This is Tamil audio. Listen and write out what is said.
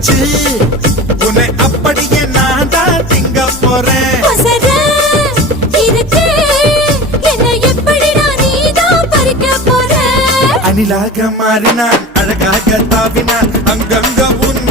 அடிச்சு உன்னை அப்படியே நான் தான் திங்க போறேன். அணிலாக மாறினான் அழகாக தாவினான் அங்கங்க உன்